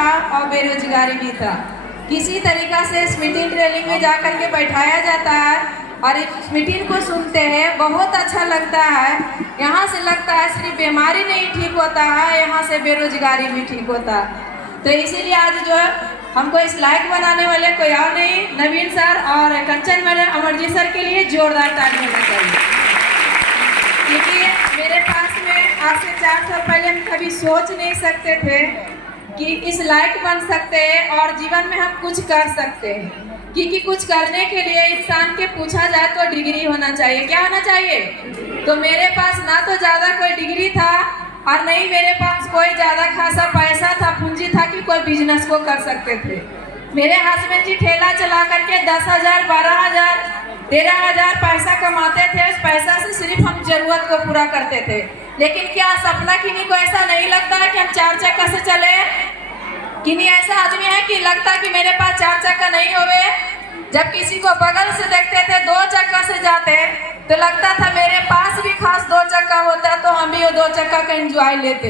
था और बेरोजगारी भी था। किसी तरीका से इस मीटिंग ट्रेनिंग में जा कर के बैठाया जाता है और इस मीटिंग को सुनते हैं, बहुत अच्छा लगता है। यहाँ से लगता है सिर्फ बीमारी नहीं ठीक होता है, यहाँ से बेरोजगारी भी ठीक होता है। तो इसीलिए आज जो है हमको इस लायक बनाने वाले कोई और नहीं, नवीन सर और कंचन मैडम अमरजीत सर के लिए जोरदार ताली होना चाहिए। क्योंकि मेरे पास में आज से 4 साल पहले हम कभी सोच नहीं सकते थे कि इस लायक बन सकते हैं और जीवन में हम कुछ कर सकते हैं। क्योंकि कुछ करने के लिए इंसान के पूछा जाए तो डिग्री होना चाहिए। क्या होना चाहिए? तो मेरे पास ना तो ज़्यादा कोई डिग्री था और नहीं मेरे पास कोई ज़्यादा खासा पैसा था, पूंजी था कि कोई बिजनेस को कर सकते थे। मेरे हस्बैंड जी ठेला चला करके 10,000, 12,000, 13,000 पैसा कमाते थे। उस पैसा से सिर्फ हम जरूरत को पूरा करते थे। लेकिन क्या सपना किन्हीं को ऐसा नहीं लगता है कि हम 4 चक्का से चले? किन्हीं ऐसा आदमी है कि लगता कि मेरे पास 4 चक्का नहीं होवे? जब किसी को बगल से देखते थे 2 चक्का से जाते तो लगता था मेरे पास भी खास 2 चक्का होता तो हम भी वो 2 चक्का का एंजॉय लेते।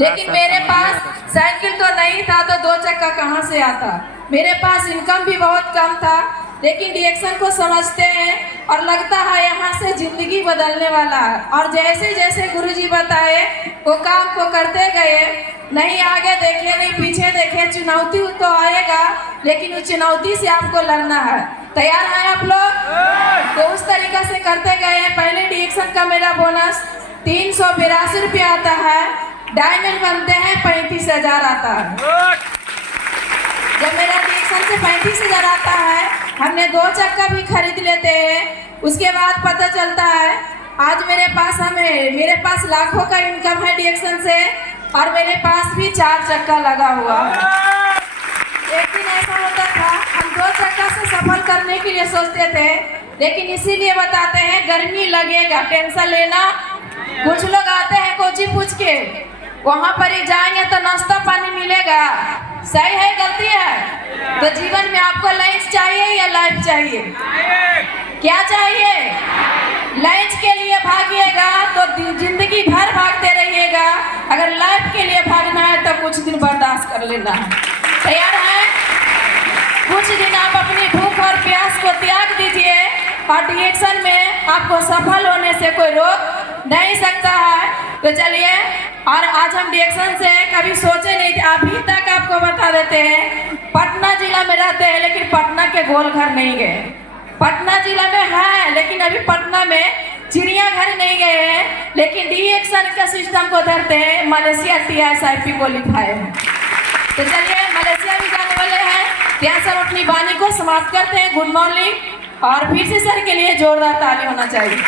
लेकिन मेरे पास साइकिल तो नहीं था तो 2 चक्का कहाँ से आता? मेरे पास इनकम भी बहुत कम था। लेकिन डिएक्शन को समझते हैं और लगता है यहाँ से जिंदगी बदलने वाला है। और जैसे जैसे गुरुजी बताए वो काम को करते गए, नहीं आगे देखे नहीं पीछे देखे। चुनौती तो आएगा लेकिन उस चुनौती से आपको लड़ना है। तैयार हैं आप लोग? तो उस तरीका से करते गए। पहले डिएक्शन का मेरा बोनस 382 रुपया आता है, डायमंड बनते हैं 35,000 आता है। जब मेरा डिएक्शन से 35,000 आता है, हमने 2 चक्का भी खरीद लेते हैं। उसके बाद पता चलता है आज मेरे पास लाखों का इनकम है डिएक्शन से और मेरे पास भी 4 चक्का लगा हुआ है। एक दिन ऐसा होता था हम 2 चक्का से सफर करने के लिए सोचते थे, लेकिन इसीलिए बताते हैं गर्मी लगेगा, टेंशन लेना। कुछ लोग आते हैं कोचिंग पूछ के, वहाँ पर ही जाएंगे तो नाश्ता पानी मिलेगा। सही है गलती है? तो जीवन में आपको लंच चाहिए या लाइफ चाहिए? क्या चाहिए? लंच के लिए भागिएगा तो जिंदगी भर भागते रहिएगा। अगर लाइफ के लिए भागना है तो कुछ दिन बर्दाश्त कर लेना है। तैयार है? कुछ दिन आप अपनी भूख और प्यास को त्याग दीजिए और डिएक्शन में आपको सफल होने से कोई रोक नहीं सकता है। तो चलिए, और आज हम डिएक्शन से कभी सोचे नहीं थे, अभी तक आपको बता देते हैं। पटना जिला में रहते हैं लेकिन पटना के गोलघर नहीं गए। पटना जिला में है लेकिन अभी पटना में चिड़ियाघर नहीं गए हैं। लेकिन डिएक्शन का सिस्टम को धरते हैं मलेशिया TSIP क्वालिफाई है। तो चलिए, मलेशिया भी जाने वाले हैं। यहाँ सब अपनी वाणी को समाप्त करते हैं। Good morning. और फिर से सर के लिए जोरदार ताली होना चाहिए।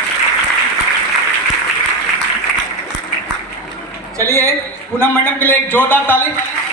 चलिए, पूनम मैडम के लिए एक जोरदार ताली।